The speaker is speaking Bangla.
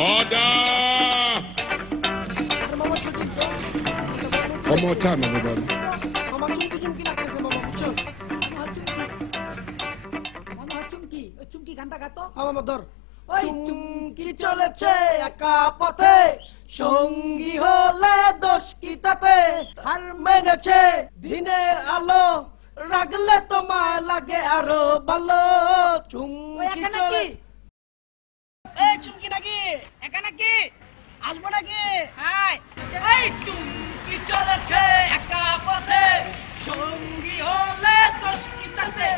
Order! One more time, everybody. চুমকি চলেছে একা পথে সঙ্গী হলে দোষ কি তাতে হার মেনেছে দিনের আলো রাগলে তোমায় লাগে আরো ভালো চুমকি চলে এই চুমকি নাকি একা নাকি আসবো নাকি হাই এই চুমকি চলেছে একা পথে সঙ্গী হলে দোষ কি তাতে